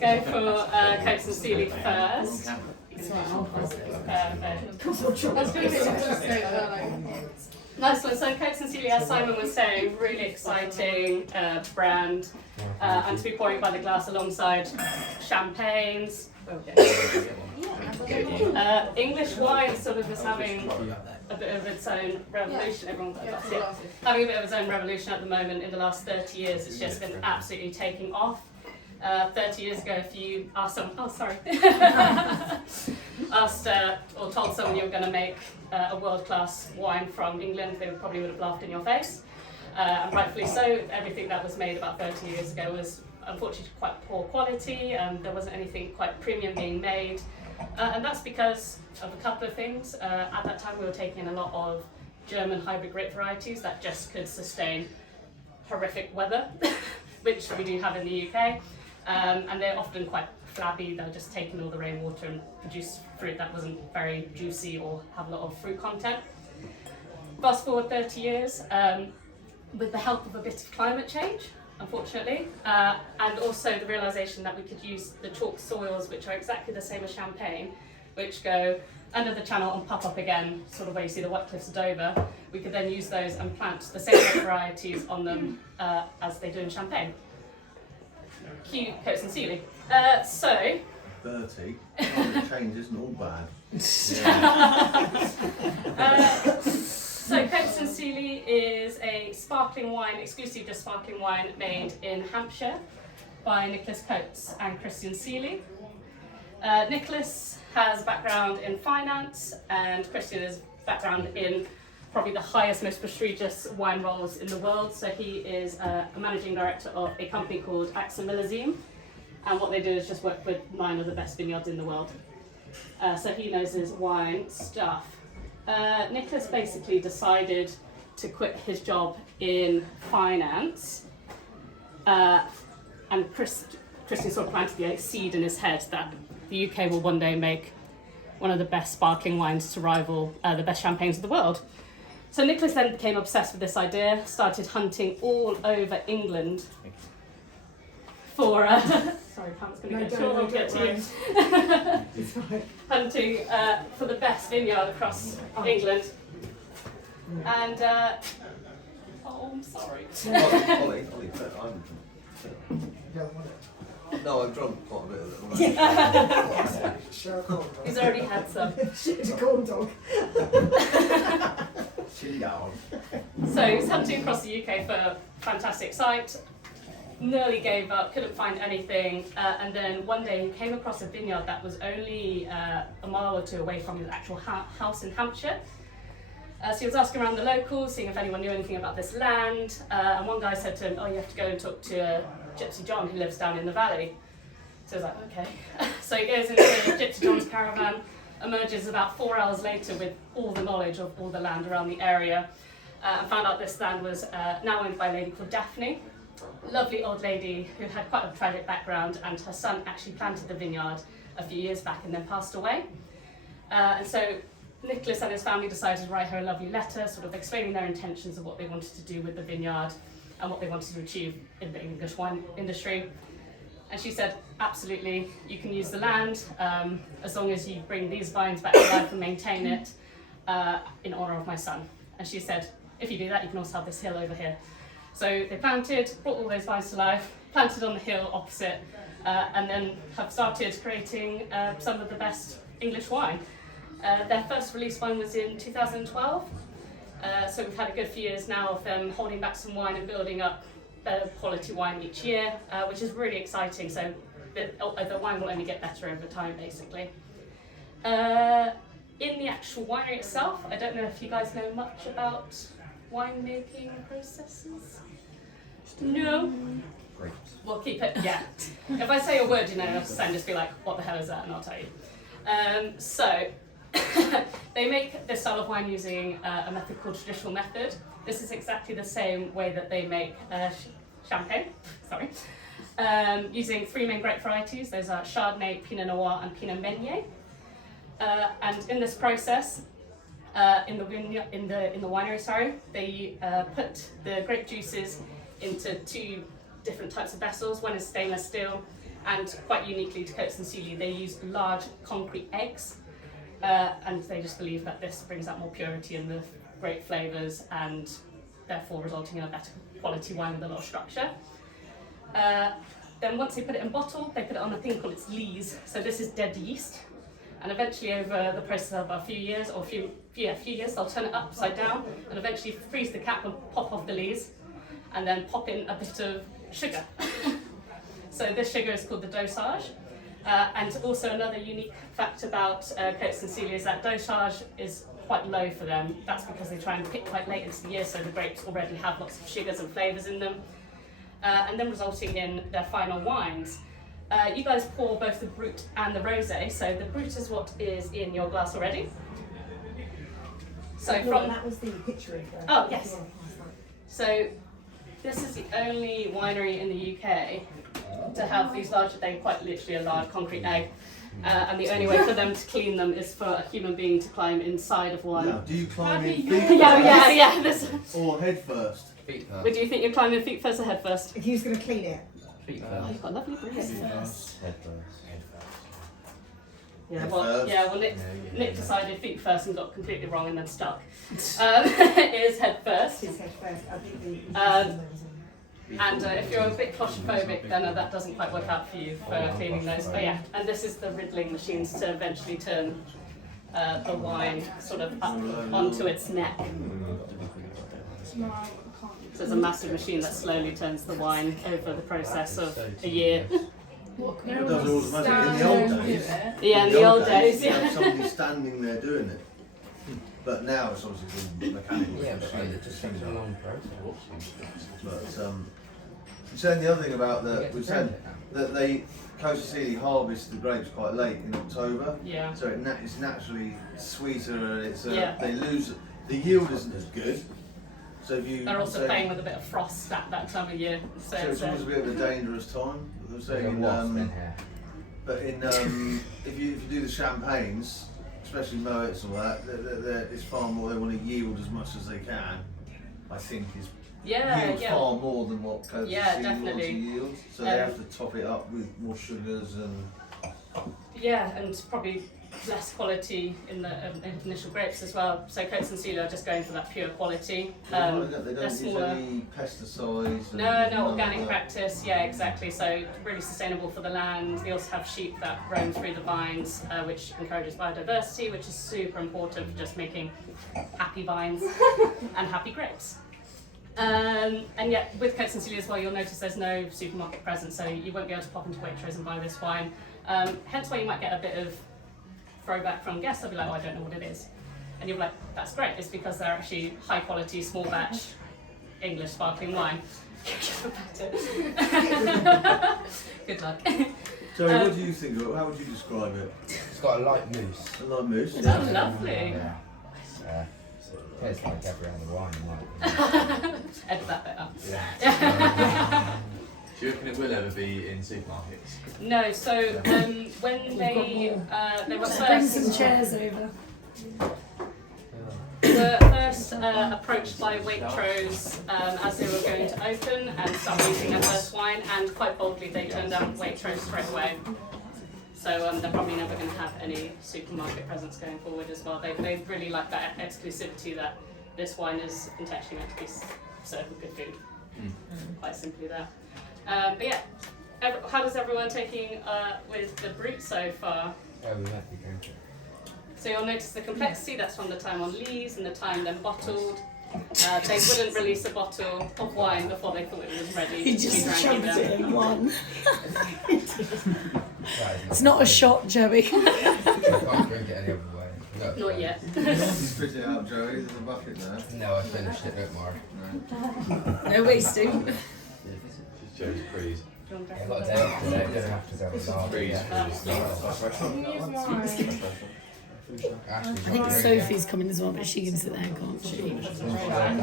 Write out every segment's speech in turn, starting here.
Go for COATES and SEELY first. Nice one. So COATES and SEELY, as Simon was saying, really exciting brand, and to be pouring by the glass alongside champagnes. English wine sort of is having a bit of its own revolution. Everyone that's it. Having a bit of its own revolution at the moment. In the last 30 years, it's just been absolutely taking off. 30 years ago, if you asked someone, asked or told someone you were going to make a world-class wine from England, they probably would have laughed in your face. And rightfully so. Everything that was made about 30 years ago was unfortunately quite poor quality. There wasn't anything quite premium being made. And that's because of a couple of things. At that time, we were taking in a lot of German hybrid grape varieties that just could sustain horrific weather, which we do have in the UK. And they're often quite flabby. They're just taking all the rainwater and produce fruit that wasn't very juicy or have a lot of fruit content. Fast forward 30 years, with the help of a bit of climate change, unfortunately, and also the realisation that we could use the chalk soils, which are exactly the same as Champagne, which go under the channel and pop up again, sort of where you see the White Cliffs of Dover. We could then use those and plant the same varieties on them as they do in Champagne. Cue COATES and SEELY. 30. Climate change isn't all bad. So COATES and SEELY is a sparkling wine, exclusive just sparkling wine, made in Hampshire by Nicholas Coates and Christian Seely. Nicholas has a background in finance, and Christian has a background in probably the highest, most prestigious wine roles in the world. So he is a managing director of a company called AXA Millésime, and what they do is just work with 9 of the best vineyards in the world. So he knows his wine stuff. Nicholas basically decided to quit his job in finance, and Christian sort of planted the seed in his head that the UK will one day make one of the best sparkling wines to rival the best champagnes of the world. So Nicholas then became obsessed with this idea, started hunting all over England for sorry, Pam's going to get sure I'll get to you. Hunting for the best vineyard across England. And I'm sorry. Ollie, no, I've drunk quite a bit of it. He's already had some. She's a corn dog. Chill down. So he was hunting across the UK for a fantastic site, nearly gave up, couldn't find anything, and then one day he came across a vineyard that was only a mile or 2 away from his actual house in Hampshire. So he was asking around the locals, seeing if anyone knew anything about this land, and one guy said to him, "Oh, you have to go and talk to Gypsy John who lives down in the valley." So I was like, okay. So he goes into Gypsy John's caravan, emerges about 4 hours later with all the knowledge of all the land around the area, and found out this land was now owned by a lady called Daphne. Lovely old lady who had quite a tragic background, and her son actually planted the vineyard a few years back and then passed away. And so Nicholas and his family decided to write her a lovely letter, sort of explaining their intentions of what they wanted to do with the vineyard and what they wanted to achieve in the English wine industry. And she said, absolutely, you can use the land as long as you bring these vines back to life and maintain it in honour of my son. And she said, if you do that, you can also have this hill over here. So they planted, brought all those vines to life, planted on the hill opposite, and then have started creating some of the best English wine. Their first release wine was in 2012. So we've had a good few years now of them holding back some wine and building up better quality wine each year, which is really exciting. So the wine will only get better over time, basically. In the actual winery itself, I don't know if you guys know much about winemaking processes. No? Grapes. We'll keep it, yeah. If I say a word, you know, then just be like, what the hell is that? And I'll tell you. So, they make this style of wine using a method called traditional method. This is exactly the same way that they make champagne, sorry, using 3 main grape varieties. Those are Chardonnay, Pinot Noir, and Pinot Meunier. And in this process, in the winery, sorry, they put the grape juices into 2 different types of vessels. One is stainless steel, and quite uniquely to Coates and Seely, they use large concrete eggs, and they just believe that this brings out more purity in the grape flavours and therefore resulting in a better quality wine with a lot of structure. Then once they put it in bottle, they put it on a thing called its lees. So this is dead yeast. And eventually over the process of a few years, they'll turn it upside down and eventually freeze the cap and pop off the lees and then pop in a bit of sugar. So this sugar is called the dosage. And also another unique fact about Coates and Seely is that dosage is quite low for them. That's because they try and pick quite late into the year, so the grapes already have lots of sugars and flavours in them. And then resulting in their final wines. You guys pour both the Brut and the Rosé. So the Brut is what is in your glass already. So that was the picture of the... Oh, yes. So this is the only winery in the UK to have these large, they're quite literally a large concrete egg. And the only way for them to clean them is for a human being to climb inside of one. Now, do you climb in feet Yeah. This. or head first? Feet first. Would you think you're climbing feet first or head first? If he was going to clean it. Feet Oh, first. you've got a lovely breeze. Head first. Yeah, Head well, first. yeah, well, Nick decided feet first and got completely wrong and then stuck. It is head first. His head first. I think the... And if you're a bit claustrophobic, then that doesn't quite work out for you for cleaning those. But yeah, and this is the riddling machines to eventually turn the wine sort of up onto its neck. So it's a massive machine that slowly turns the wine over the process of a year. It does automatically. In the old days, Yeah, in the old days, you had yeah. somebody standing there doing it. But now it's obviously mechanical. Yeah, but it just seems a long process. But you're saying the other thing about we said that they Coates and Seely harvest the grapes quite late in October. Yeah. So it's naturally sweeter and it's Yeah. they lose the yield isn't as good. So if you They're also playing with a bit of frost at that time of year. so it's always a bit of a dangerous time. They're saying but in if you do the champagnes, especially Moets and all that, it's far more. They want to yield as much as they can. I think is yield far more than what Coates and Seely want to yield. So they have to top it up with more sugars and and probably less quality in the initial grapes as well. So Coates and Seely are just going for that pure quality. they don't they're use smaller. any pesticides. No organic practice. Yeah, exactly. So really sustainable for the land. They also have sheep that roam through the vines, which encourages biodiversity, which is super important for just making happy vines and happy grapes. And yet with Coates and Seely as well, you'll notice there's no supermarket presence, so you won't be able to pop into Waitrose and buy this wine. Hence why you might get a bit of throwback from guests. They'll be like, oh, I don't know what it is. And you'll be like, that's great. It's because they're actually high quality, small batch English sparkling wine. Good luck. So what do you think of it? How would you describe it? It's got a light mousse. A light mousse. Is that lovely? Yeah. Tastes like every other wine. Edit that bit up. Yeah. Do you reckon it will ever be in supermarkets? No, so when they were Bring some first, chairs over. first approached by Waitrose as they were going to open and start using their first wine, and quite boldly they turned down Waitrose straight away. So they're probably never going to have any supermarket presence going forward as well. They really like that exclusivity that this wine is intentionally meant to be served with good food. Quite simply that. But yeah, how does everyone taking with the Brut so far? Oh, we might be drinking. So you'll notice the complexity, that's from the time on lees and the time then bottled. They wouldn't release a bottle of wine before they thought it was ready He to be just drank shoved either. it in one. Right, It's not a shot, Joey. I can't drink it any other way. No. Not yet. Spit it out, Joey. There's a bucket there. No, I finished it a bit more. No wasting. It's Joe's Creed. Yeah, I've got a day off today. I don't have to go to the bar. Creed. I think Sophie's coming as well, but she can sit there, can't she? Not bad.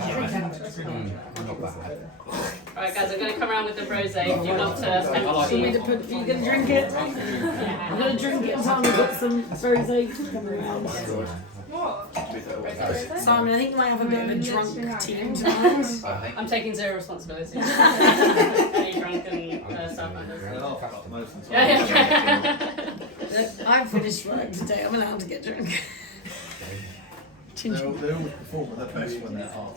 Alright guys, I'm going to come around with the rosé if you want to Want me to put, are you going to drink it? I'm going to drink it until we've got some rosé coming around. Simon, I think you might have a bit of a drunk team tonight. I'm taking zero responsibility. Any drunken stuff. Well, I've most of the time. Yeah. Look, I've finished work today. I'm allowed to get drunk. They always perform at their best when they're hard.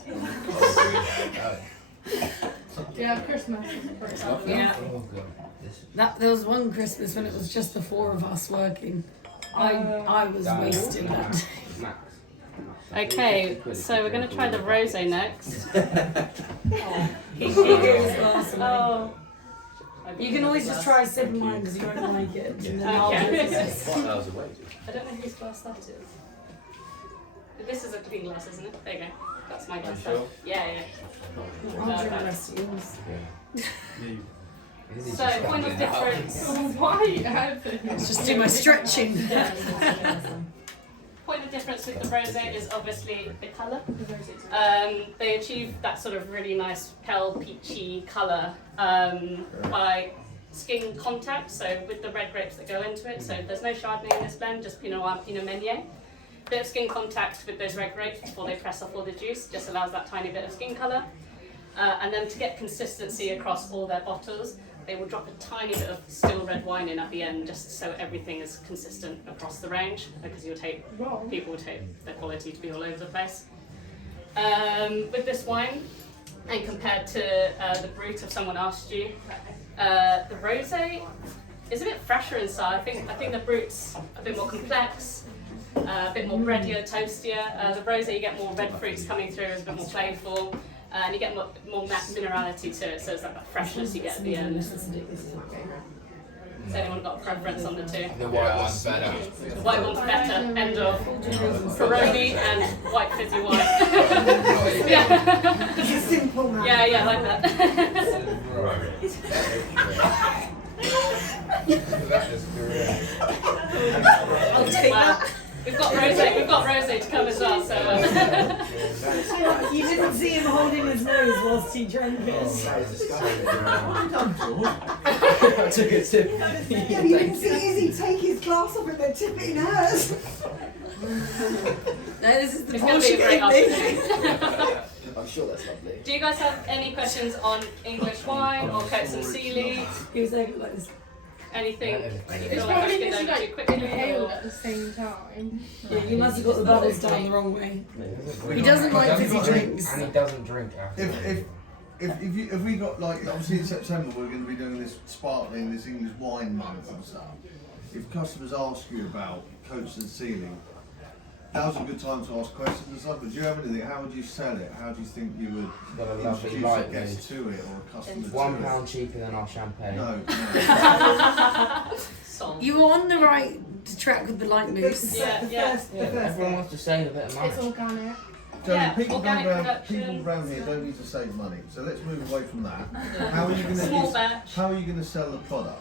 Yeah, Christmas is pretty lovely. Yeah. Oh god. There was one Christmas when it was just the 4 of us working. I was wasted that day. Max. Okay, so we're going to try the rosé next. Oh. You can always just try a sip of mine because you won't like it. And then I'll Okay. do this. 5 hours away. I don't know whose glass that is. This is a clean glass, isn't it? There you go. That's my glass. sure? Yeah. I'll drink the rest of yours. So, point of difference. Why? Let's just do my stretching. Point of difference with the rosé is obviously the colour. They achieve that sort of really nice pale peachy colour by skin contact, so with the red grapes that go into it. So there's no Chardonnay in this blend, just Pinot Noir, Pinot Meunier. Bit of skin contact with those red grapes before they press off all the juice, just allows that tiny bit of skin colour. And then to get consistency across all their bottles, they will drop a tiny bit of still red wine in at the end, just so everything is consistent across the range, because people will take the quality to be all over the place. With this wine, and compared to the Brut, if someone asked you, the rosé is a bit fresher inside. I think the Brut's a bit more complex, a bit more breadier, toastier. The rosé, you get more red fruits coming through, it's a bit more flavourful. And you get more minerality to it, so it's like that freshness you get at the end. This is my favourite. Has anyone got a preference on the two? The white one's better. The white one's better, end of. Peroni and white fizzy wine. Yeah. It's a simple man. Yeah, like that. That is great. I'll take Wow. that. We've got rosé to come as well, so You didn't see him holding his nose whilst he drank it. Well done, George. I took a sip. Yeah, you didn't see Izzy take his glass off and then tip it in hers. No, this is the it's going to be a great bullshit. afternoon. I'm sure that's lovely. Do you guys have any questions on English wine or Coates and Seely? He was like this. Anything you It's feel like I probably skimmed because you over too like quickly? inhaled or- at the same time. Yeah, you must have got the bubbles down the wrong way. He doesn't like fizzy drinks. And he doesn't drink after. If we got, like, obviously in September we're going to be doing this sparkling, this English wine month and stuff. If customers ask you about Coates and Seely, now's a good time to ask questions and stuff, but do you have anything? How would you sell it? How do you think you would Got a lovely introduce light a guest to it or a customer to £1 it? cheaper than our champagne. No. Sold. You were on the right track with the light mousse. Yeah. The first Everyone bit. wants to save a bit of money. It's organic. Joey, Yeah, people organic production. around here don't need to save money, so let's move away from that. How are you going Small batch. How are you going to sell the product?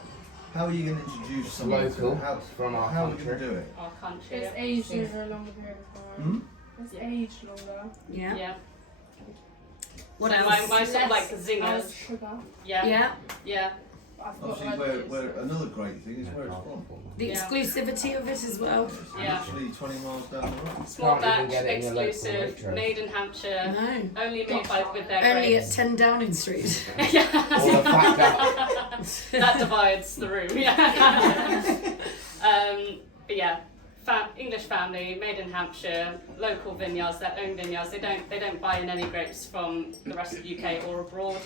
How are you going to introduce someone Local, to it? How, from our how are you country. going to do it? Our country. It's aged over a longer period of time. Hmm? It's aged longer. Yeah. Yeah. What so else? my sort of like Less zingers. sugar. Yeah. Yeah. I've got Obviously, where another great thing is where it's from. The Yeah. exclusivity of it as well. Yeah. Literally 20 miles down the road. Small Can't even batch, get it in your local exclusive, Waitrose. made in Hampshire, No. only made by with their Only at grapes. 10 Downing Street. Yeah. All the fact that That divides the room. Yeah. But yeah, English family, made in Hampshire, local vineyards, their own vineyards. They don't buy in any grapes from the rest of the UK or abroad.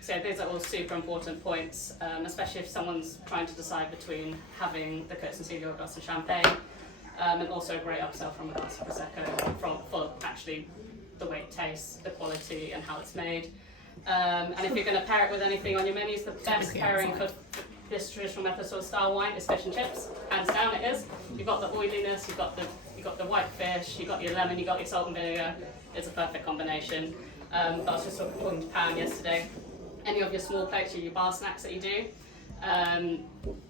So these are all super important points, especially if someone's trying to decide between having the Coates and Seely or a glass of champagne, and also a great upsell from a glass of prosecco for actually the way it tastes, the quality, and how it's made. And if you're going to pair it with anything on your menus, the best pairing for this traditional method sort of style wine is fish and chips. Hands down, it is. You've got the oiliness, you've got the white fish, you've got your lemon, you've got your salt and vinegar. It's a perfect combination. I was just sort of talking to Pam yesterday. Any of your small plates or your bar snacks that you do,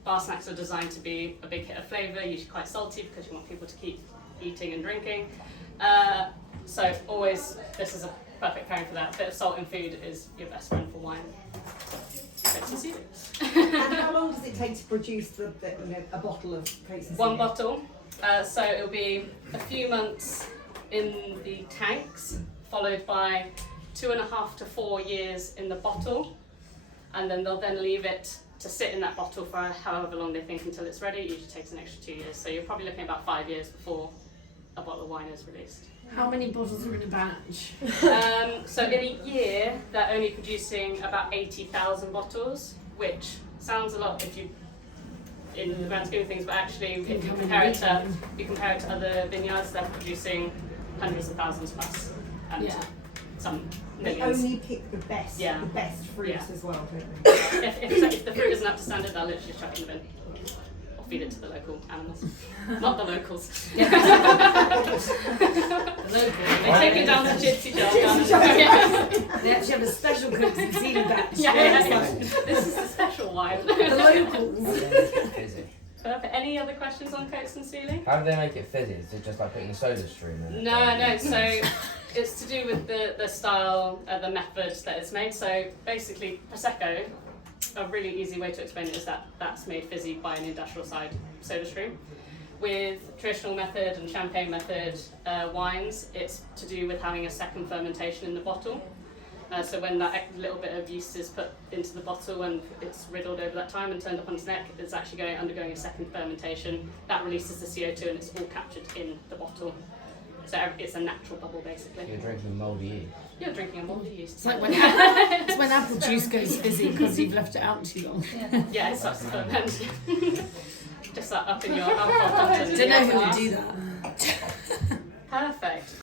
bar snacks are designed to be a big hit of flavour, usually quite salty because you want people to keep eating and drinking. So always, this is a perfect pairing for that. A bit of salt in food is your best friend for wine. Coates and Seely. And how long does it take to produce a bottle of Coates and Seely? One bottle. So it'll be a few months in the tanks, followed by 2.5 to 4 years in the bottle. and then they'll then leave it to sit in that bottle for however long they think until it's ready. It usually takes an extra 2 years, so you're probably looking at about 5 years before a bottle of wine is released. How many bottles are in a batch? So in a year, they're only producing about 80,000 bottles, which sounds a lot if you, in the grand scheme of things, but actually if you compare it to other vineyards, they're producing hundreds of thousands plus, and Yeah. some They millions. only pick the best fruit Yeah. as well, don't they? If the fruit isn't up to standard, they'll literally chuck it in the bin. Or feed it to the local animals. Not the locals. The local. They take it down to Gypsy Jar. They actually have a special Coates and Seely batch. Yeah. This is a special wine. The locals. Fizzy. Perfect. Any other questions on Coates and Seely? How do they make it fizzy? Is it just like putting a soda stream in it? No. So it's to do with the style, the method that it's made. So basically, Prosecco, a really easy way to explain it is that that's made fizzy by an industrial side soda stream. With traditional method and champagne method wines, it's to do with having a second fermentation in the bottle. So when that little bit of yeast is put into the bottle and it's riddled over that time and turned up on its neck, it's actually undergoing a second fermentation. That releases the CO2 and it's all captured in the bottle. So it's a natural bubble basically. You're drinking mouldy yeast. You're drinking a mouldy yeast. It's like when apple juice goes fizzy because you've left it out too long. Yeah, it starts to ferment. Just that up in your alcohol content. Don't know who would do that. Perfect.